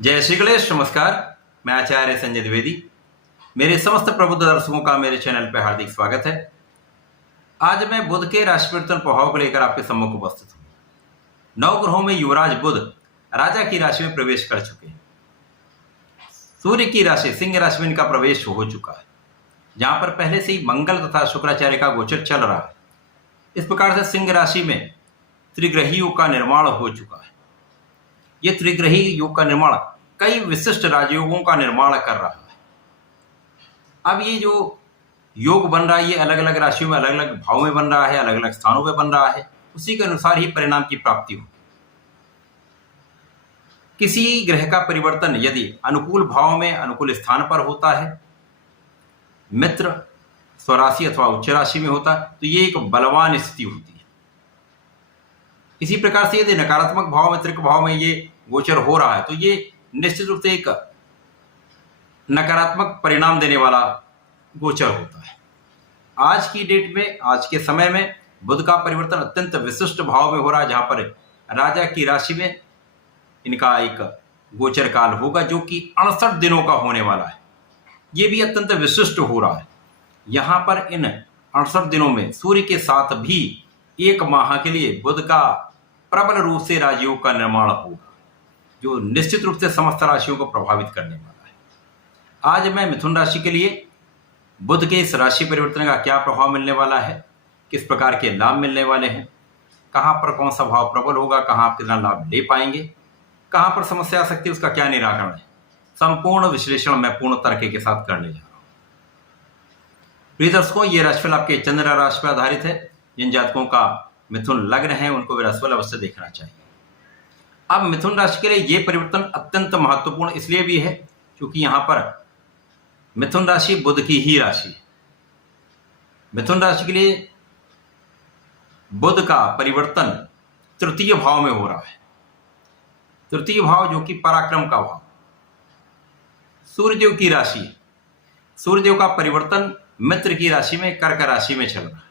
जय श्री गणेश। नमस्कार, मैं आचार्य संजय द्विवेदी। मेरे समस्त प्रबुद्ध दर्शकों का मेरे चैनल पर हार्दिक स्वागत है। आज मैं बुध के राशि परिवर्तन प्रभाव को लेकर आपके सम्मुख उपस्थित हूँ। नवग्रहों में युवराज बुध राजा की राशि में प्रवेश कर चुके हैं। सूर्य की राशि सिंह राशि में इनका प्रवेश हो चुका है, जहां पर पहले से ही मंगल तथा शुक्राचार्य का गोचर चल रहा है। इस प्रकार से सिंह राशि में त्रिग्रही योग का निर्माण हो चुका है। ये त्रिग्रही योग का निर्माण कई विशिष्ट राजयोगों का निर्माण कर रहा है। अब ये जो योग बन रहा है ये अलग अलग राशियों में अलग अलग भाव में बन रहा है, अलग अलग स्थानों में बन रहा है। उसी के अनुसार ही परिणाम की प्राप्ति हो। किसी ग्रह का परिवर्तन यदि अनुकूल भाव में अनुकूल स्थान पर होता है, मित्र स्वराशि अथवा उच्च राशि में होता है, तो ये एक बलवान स्थिति होती है। इसी प्रकार से यदि नकारात्मक भाव में त्रिक भाव में ये गोचर हो रहा है तो ये निश्चित रूप से एक नकारात्मक परिणाम देने वाला गोचर होता है। आज की डेट में, आज के समय में बुध का परिवर्तन अत्यंत विशिष्ट भाव में हो रहा है, जहां पर राजा की राशि में इनका एक गोचर काल होगा जो कि 68 दिनों का होने वाला है। ये भी अत्यंत विशिष्ट हो रहा है। यहां पर इन 68 दिनों में सूर्य के साथ भी एक माह के लिए बुध का प्रबल रूप से राजयोग का निर्माण होगा, जो निश्चित रूप से समस्त राशियों को प्रभावित करने वाला है। आज मैं मिथुन राशि के लिए बुध के इस राशि परिवर्तन का क्या प्रभाव मिलने वाला है, किस प्रकार के लाभ मिलने वाले हैं, कहां पर कौन सा भाव प्रबल होगा, कहां आप कितना लाभ ले पाएंगे, कहां पर समस्या आ सकती है, उसका क्या निराकरण है, संपूर्ण विश्लेषण मैं पूर्ण तर्क के साथ करने जा रहा हूं। प्रिय दर्शकों, ये राशिफल आपके चंद्र राशि पर आधारित है। जिन जातकों का मिथुन लग्न है उनको भी राशिफल अवश्य देखना चाहिए। अब मिथुन राशि के लिए ये परिवर्तन अत्यंत महत्वपूर्ण इसलिए भी है क्योंकि यहां पर मिथुन राशि बुध की ही राशि है। मिथुन राशि के लिए बुध का परिवर्तन तृतीय भाव में हो रहा है। तृतीय भाव जो कि पराक्रम का भाव, सूर्यदेव की राशि है। सूर्यदेव का परिवर्तन मित्र की राशि में कर्क राशि में चल रहा है।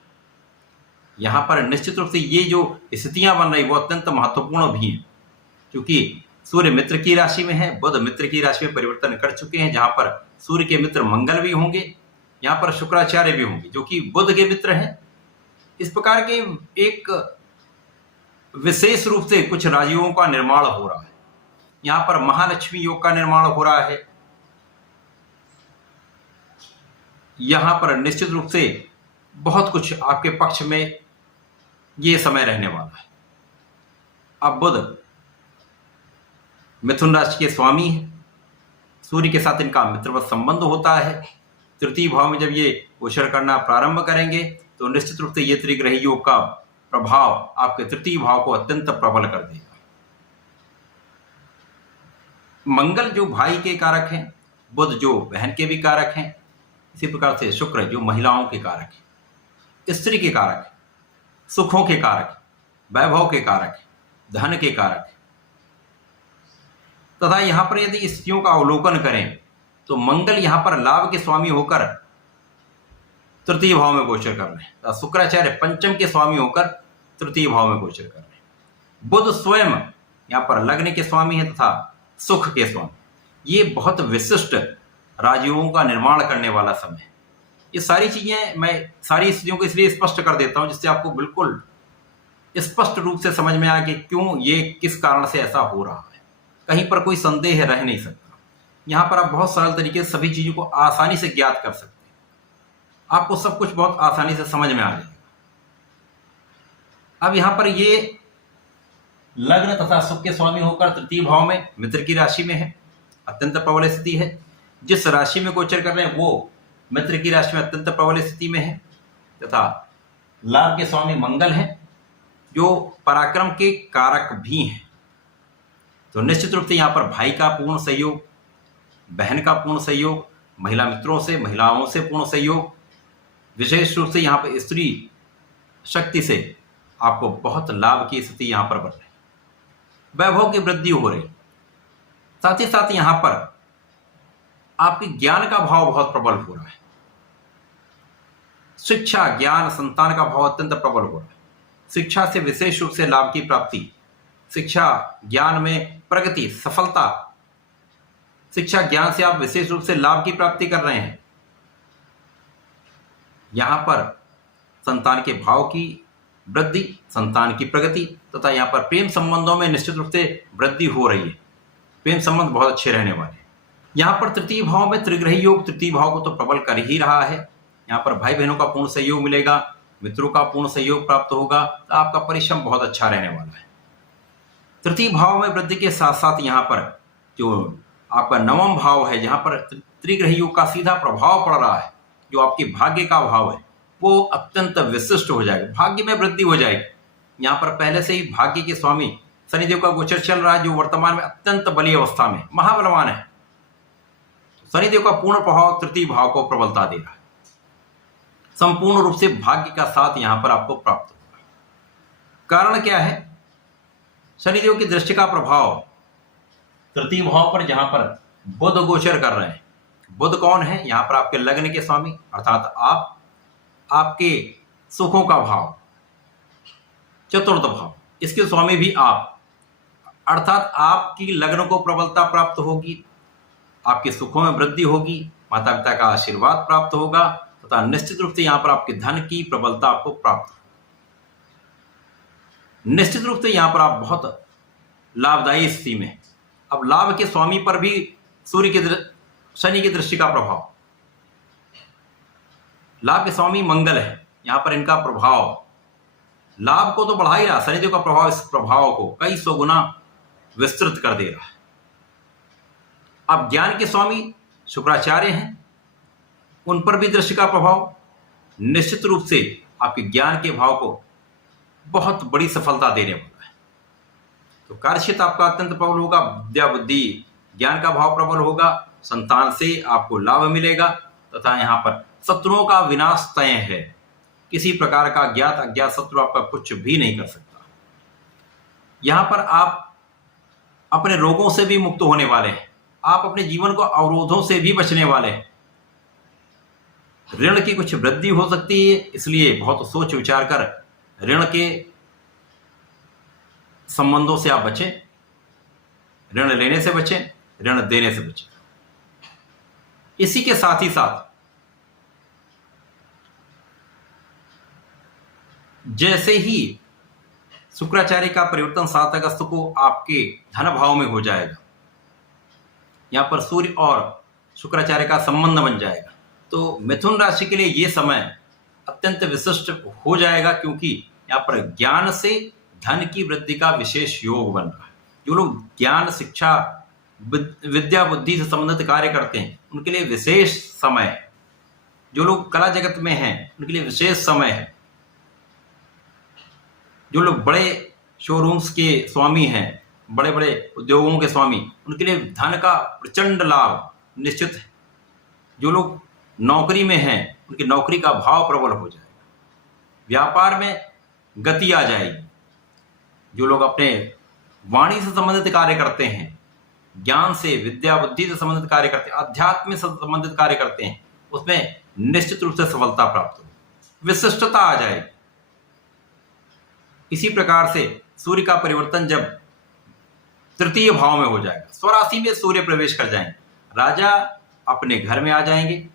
यहां पर निश्चित रूप से ये जो स्थितियां बन रही वो अत्यंत महत्वपूर्ण भी हैं, क्योंकि सूर्य मित्र की राशि में है, बुध मित्र की राशि में परिवर्तन कर चुके हैं, जहां पर सूर्य के मित्र मंगल भी होंगे, यहां पर शुक्राचार्य भी होंगे जो कि बुध के मित्र हैं। इस प्रकार के एक विशेष रूप से कुछ राजयोगों का निर्माण हो रहा है। यहां पर महालक्ष्मी योग का निर्माण हो रहा है। यहां पर निश्चित रूप से बहुत कुछ आपके पक्ष में ये समय रहने वाला है। अब बुध मिथुन राशि के स्वामी है, सूर्य के साथ इनका मित्रवत संबंध होता है। तृतीय भाव में जब ये गोचर करना प्रारंभ करेंगे तो निश्चित रूप से ये त्रिग्रही योग का प्रभाव आपके तृतीय भाव को अत्यंत प्रबल कर देगा। मंगल जो भाई के कारक हैं, बुध जो बहन के भी कारक हैं, इसी प्रकार से शुक्र जो महिलाओं के कारक है, स्त्री के कारक है, सुखों के कारक, वैभव के कारक, धन के कारक, तथा यहां पर यदि स्थितियों का अवलोकन करें तो मंगल यहां पर लाभ के स्वामी होकर तृतीय भाव में गोचर कर रहे हैं, शुक्राचार्य पंचम के स्वामी होकर तृतीय भाव में गोचर कर रहे हैं। बुध स्वयं यहां पर लग्न के स्वामी है तथा सुख के स्वामी। ये बहुत विशिष्ट राजयोगों का निर्माण करने वाला समय है। ये सारी चीजें मैं सारी स्थितियों को इसलिए स्पष्ट कर देता हूं जिससे आपको बिल्कुल स्पष्ट रूप से समझ में आए कि क्यों ये किस कारण से ऐसा हो रहा है। कहीं पर कोई संदेह रह नहीं सकता। यहां पर आप बहुत सरल तरीके से सभी चीजों को आसानी से ज्ञात कर सकते हैं। आपको सब कुछ बहुत आसानी से समझ में आ जाएगा। अब यहां पर ये लग्न तथा सुख के स्वामी होकर तृतीय भाव में मित्र की राशि में है, अत्यंत प्रबल स्थिति है। जिस राशि में गोचर कर रहे हैं वो मित्र की राशि में अत्यंत प्रबल स्थिति में है, तथा लाभ के स्वामी मंगल हैं जो पराक्रम के कारक भी हैं। तो निश्चित रूप से यहां पर भाई का पूर्ण सहयोग, बहन का पूर्ण सहयोग, महिला मित्रों से, महिलाओं से पूर्ण सहयोग, विशेष रूप से यहां पर स्त्री शक्ति से आपको बहुत लाभ की स्थिति यहां पर बन रही है। वैभव की वृद्धि हो रही, साथ ही साथ यहां पर आपके ज्ञान का भाव बहुत प्रबल हो रहा है। शिक्षा, ज्ञान, संतान का भाव अत्यंत प्रबल हो रहा है। शिक्षा से विशेष रूप से लाभ की प्राप्ति, शिक्षा ज्ञान में प्रगति, सफलता, शिक्षा ज्ञान से आप विशेष रूप से लाभ की प्राप्ति कर रहे हैं। यहां पर संतान के भाव की वृद्धि, संतान की प्रगति तथा यहाँ पर प्रेम संबंधों में निश्चित रूप से वृद्धि हो रही है। प्रेम संबंध बहुत अच्छे रहने वाले हैं। यहाँ पर तृतीय भाव में त्रिग्रही योग तृतीय भाव को तो प्रबल कर ही रहा है। यहाँ पर भाई बहनों का पूर्ण सहयोग मिलेगा, मित्रों का पूर्ण सहयोग प्राप्त होगा, तो आपका परिश्रम बहुत अच्छा रहने वाला है। तृतीय भाव में वृद्धि के साथ साथ यहाँ पर जो आपका नवम भाव है, जहाँ पर त्रिग्रही योग का सीधा प्रभाव पड़ रहा है, जो आपके भाग्य का भाव है, वो अत्यंत विशिष्ट हो जाएगा, भाग्य में वृद्धि हो जाएगी। यहाँ पर पहले से ही भाग्य के स्वामी शनिदेव का गोचर चल रहा है, जो वर्तमान में अत्यंत बली अवस्था में महाबलवान है। शनिदेव का पूर्ण प्रभाव तृतीय भाव को प्रबलता दे रहा है। संपूर्ण रूप से भाग्य का साथ यहां पर आपको प्राप्त होगा। कारण क्या है? शनिदेव की दृष्टि का प्रभाव तृतीय भाव पर, जहां पर बुध गोचर कर रहे हैं। बुध कौन है? यहां पर आपके लग्न के स्वामी, अर्थात आपके सुखों का भाव, चतुर्थ भाव, इसके स्वामी भी आप, अर्थात आपकी लग्न को प्रबलता प्राप्त होगी, आपके सुखों में वृद्धि होगी, माता पिता का आशीर्वाद प्राप्त होगा तथा निश्चित रूप से यहां पर आपके धन की प्रबलता आपको प्राप्त होगी। निश्चित रूप से यहां पर आप बहुत लाभदायी स्थिति में। अब लाभ के स्वामी पर भी शनि की दृष्टि का प्रभाव, लाभ के स्वामी मंगल है, यहां पर इनका प्रभाव लाभ को तो बढ़ा ही रहा, शनिदेव का प्रभाव इस प्रभाव को कई सौ गुना विस्तृत कर दे रहा है। अब ज्ञान के स्वामी शुक्राचार्य हैं, उन पर भी दृष्टि का प्रभाव निश्चित रूप से आपके ज्ञान के भाव को बहुत बड़ी सफलता देने वाला है। तो कार्यक्षेत्र आपका अत्यंत प्रबल होगा, विद्या बुद्धि ज्ञान का भाव प्रबल होगा, संतान से आपको लाभ मिलेगा तथा यहाँ पर शत्रुओं का विनाश तय है। किसी प्रकार का ज्ञात अज्ञात शत्रु आपका कुछ भी नहीं कर सकता। यहाँ पर आप अपने रोगों से भी मुक्त होने वाले हैं, आप अपने जीवन को अवरोधों से भी बचने वाले हैं। ऋण की कुछ वृद्धि हो सकती है, इसलिए बहुत सोच विचार कर ऋण के संबंधों से आप बचें, ऋण लेने से बचें, ऋण देने से बचें। इसी के साथ ही साथ जैसे ही शुक्राचार्य का परिवर्तन 7 अगस्त को आपके धन भाव में हो जाएगा, यहां पर सूर्य और शुक्राचार्य का संबंध बन जाएगा, तो मिथुन राशि के लिए यह समय अत्यंत विशिष्ट हो जाएगा, क्योंकि यहां पर ज्ञान से धन की वृद्धि का विशेष योग बन रहा है। जो लोग ज्ञान, शिक्षा, विद्या बुद्धि से संबंधित कार्य करते हैं, उनके लिए विशेष समय है। जो लोग कला जगत में हैं, उनके लिए विशेष समय है। जो लोग बड़े शोरूम्स के स्वामी हैं, बड़े बड़े उद्योगों के स्वामी, उनके लिए धन का प्रचंड लाभ निश्चित है। जो लोग नौकरी में हैं, उनकी नौकरी का भाव प्रबल हो जाएगा, व्यापार में गति आ जाएगी। जो लोग अपने वाणी से संबंधित कार्य करते हैं, ज्ञान से, विद्या बुद्धि से संबंधित कार्य करते हैं, अध्यात्म से संबंधित कार्य करते हैं, उसमें निश्चित रूप से सफलता प्राप्त होगी, विशिष्टता आ जाएगी। इसी प्रकार से सूर्य का परिवर्तन जब तृतीय भाव में हो जाएगा, स्वराशि में सूर्य प्रवेश कर जाएंगे, राजा अपने घर में आ जाएंगे,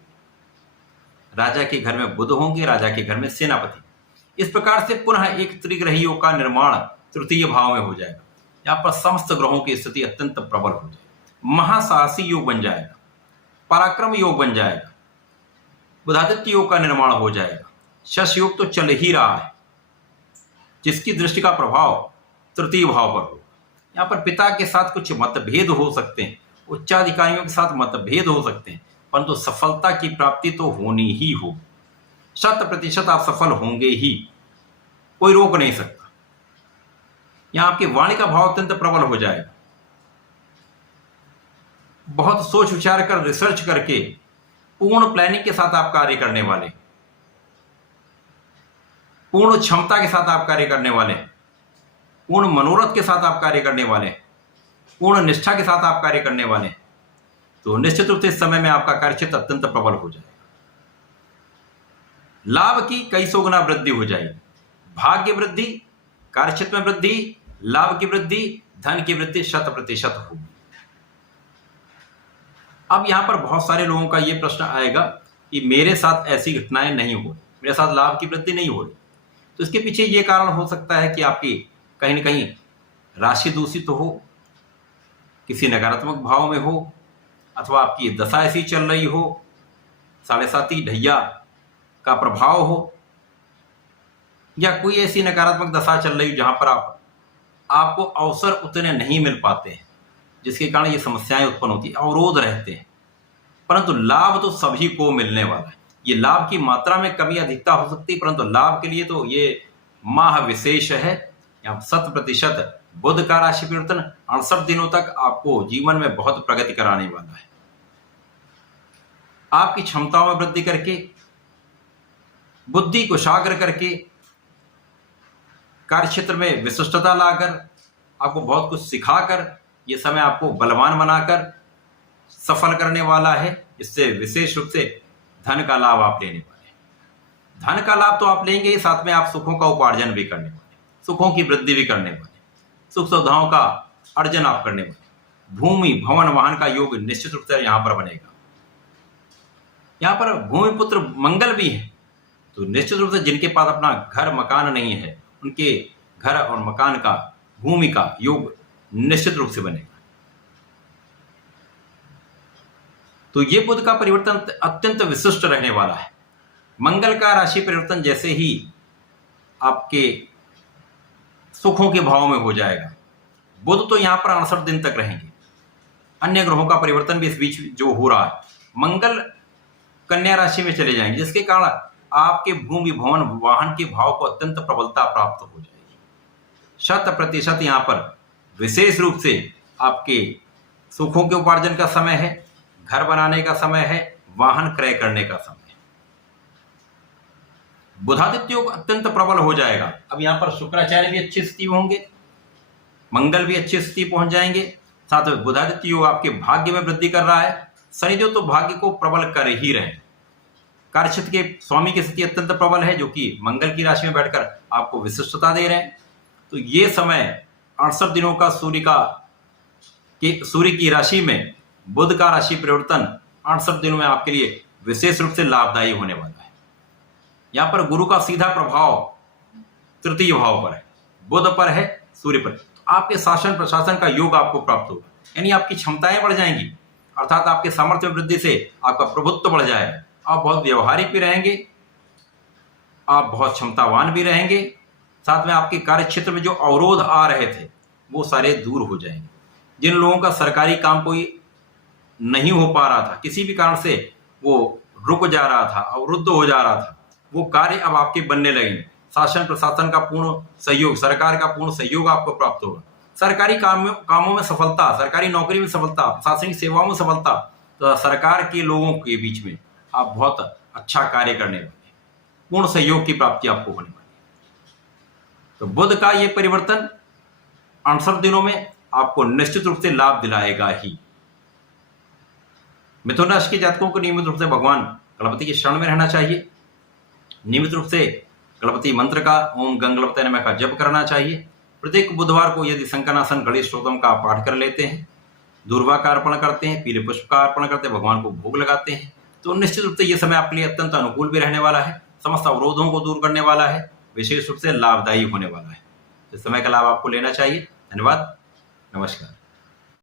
राजा के घर में बुध होंगे, राजा के घर में सेनापति। इस प्रकार से पुनः एक त्रिग्रही योग का निर्माण तृतीय भाव में हो जाएगा। यहाँ पर समस्त ग्रहों की स्थिति अत्यंत प्रबल हो जाएगी। महासाहसी योग बन जाएगा, पराक्रम योग बन जाएगा, बुधादित्य योग का निर्माण हो जाएगा। शश योग तो चल ही रहा है, जिसकी दृष्टि का प्रभाव तृतीय भाव पर होगा। यहाँ पर पिता के साथ कुछ मतभेद हो सकते हैं, उच्चाधिकारियों के साथ मतभेद हो सकते हैं, परंतु सफलता की प्राप्ति तो होनी ही हो। 100% आप सफल होंगे ही, कोई रोक नहीं सकता। यहाँ आपकी वाणी का भाव अत्यंत प्रबल हो जाएगा। बहुत सोच विचार कर, रिसर्च करके, पूर्ण प्लानिंग के साथ आप कार्य करने वाले, पूर्ण क्षमता के साथ आप कार्य करने वाले, पूर्ण मनोरथ के साथ आप कार्य करने वाले, पूर्ण निष्ठा के साथ आप कार्य करने वाले, तो निश्चित रूप से इस समय में आपका कार्यक्षेत्र अत्यंत प्रबल हो जाएगा। लाभ की कई सौ गुना वृद्धि हो जाएगी। भाग्य वृद्धि, कार्यक्षेत्र में वृद्धि, लाभ की वृद्धि, धन की वृद्धि 100% होगी। अब यहाँ पर बहुत सारे लोगों का ये प्रश्न आएगा कि मेरे साथ ऐसी घटनाएं नहीं हो रही, मेरे साथ लाभ की वृद्धि नहीं हो रही। तो इसके पीछे ये कारण हो सकता है कि आपकी कहीं ना कहीं राशि दूषित हो, किसी नकारात्मक भाव में हो, अथवा आपकी दशा ऐसी चल रही हो, 7.5 ढैया का प्रभाव हो, या कोई ऐसी नकारात्मक दशा चल रही हो जहां पर आपको अवसर उतने नहीं मिल पाते हैं, जिसके कारण ये समस्याएं उत्पन्न होती है, अवरोध रहते हैं। परंतु लाभ तो सभी को मिलने वाला है। ये लाभ की मात्रा में कमी अधिकता हो सकती है, परंतु लाभ के लिए तो ये माह विशेष है। यहाँ 100% बुध का राशि परिवर्तन 68 दिनों तक आपको जीवन में बहुत प्रगति कराने वाला है। आपकी क्षमताओं में वृद्धि करके, बुद्धि को शाग्र करके, कार्य क्षेत्र में विशिष्टता लाकर, आपको बहुत कुछ सिखाकर, ये समय आपको बलवान बनाकर सफल करने वाला है। इससे विशेष रूप से धन का लाभ आप लेने वाले हैं। धन का लाभ तो आप लेंगे ही, साथ में आप सुखों का उपार्जन भी करने वाले, सुखों की वृद्धि भी करने वाले, सुख सुविधाओं का अर्जन आप करने वाले। भूमि भवन वाहन का योग निश्चित रूप से यहां पर बनेगा। यहां पर भूमि पुत्र मंगल भी है, तो निश्चित रूप से जिनके पास अपना घर मकान नहीं है, उनके घर और मकान का, भूमि का योग निश्चित रूप से बनेगा। तो ये बुध का परिवर्तन अत्यंत विशिष्ट रहने वाला है। मंगल का राशि परिवर्तन जैसे ही आपके सुखों के भाव में हो जाएगा, बुध तो यहां पर 68 दिन तक रहेंगे। अन्य ग्रहों का परिवर्तन भी इस बीच जो हो रहा है, मंगल कन्या राशि में चले जाएंगे, जिसके कारण आपके भूमि भवन वाहन के भाव को अत्यंत प्रबलता प्राप्त हो जाएगी। 100% यहां पर विशेष रूप से आपके सुखों के उपार्जन का समय है, घर बनाने का समय है, वाहन क्रय करने का समय है। बुधादित्य योग अत्यंत प्रबल हो जाएगा। अब यहां पर शुक्राचार्य भी अच्छी स्थिति में होंगे, मंगल भी अच्छी स्थिति पहुंच जाएंगे, साथ में बुधादित्य योग आपके भाग्य में वृद्धि कर रहा है। शनिदेव तो भाग्य को प्रबल कर ही रहे हैं। कार्यक्षेत्र के स्वामी की स्थिति अत्यंत प्रबल है, जो कि मंगल की राशि में बैठकर आपको विशिष्टता दे रहे हैं। तो ये समय 68 दिनों का सूर्य की राशि में बुध का राशि परिवर्तन 68 दिनों में आपके लिए विशेष रूप से लाभदायी होने वाला है। यहां पर गुरु का सीधा प्रभाव तृतीय भाव पर है, बुध पर है, सूर्य पर। तो आपके शासन प्रशासन का योग आपको प्राप्त होगा, यानी आपकी क्षमताएं बढ़ जाएंगी, अर्थात आपके सामर्थ्य में वृद्धि से आपका प्रभुत्व बढ़ जाएगा। आप बहुत व्यवहारिक भी रहेंगे, आप बहुत क्षमतावान भी रहेंगे, साथ में आपके कार्य क्षेत्र में जो अवरोध आ रहे थे वो सारे दूर हो जाएंगे। जिन लोगों का सरकारी काम कोई नहीं हो पा रहा था, किसी भी कारण से वो रुक जा रहा था, अवरुद्ध हो जा रहा था, वो कार्य अब आपके बनने लगेंगे। शासन प्रशासन का पूर्ण सहयोग, सरकार का पूर्ण सहयोग आपको प्राप्त होगा। सरकारी कामों में सफलता, सरकारी नौकरी में सफलता, प्रशासनिक सेवाओं में सफलता, तो सरकार के लोगों के बीच में आप बहुत अच्छा कार्य करने वाले, पूर्ण सहयोग की प्राप्ति आपको होने वाली। तो बुध का ये परिवर्तन 68 दिनों में आपको निश्चित रूप से लाभ दिलाएगा ही। मिथुन राशि के जातकों को नियमित रूप से भगवान गणपति के शरण में रहना चाहिए। नियमित रूप से गणपति मंत्र का ओम गंगणपतये नमः का जप करना चाहिए। प्रत्येक बुधवार को यदि संकनासन गणेश स्तोत्रम का पाठ कर लेते हैं, दूर्वा का अर्पण करते हैं, पीले पुष्प का अर्पण करते हैं, भगवान को भोग लगाते हैं, तो निश्चित रूप से ये समय आपके लिए अत्यंत अनुकूल भी रहने वाला है, समस्त अवरोधों को दूर करने वाला है, विशेष रूप से लाभदायी होने वाला है। इस समय का लाभ आपको लेना चाहिए। धन्यवाद, नमस्कार।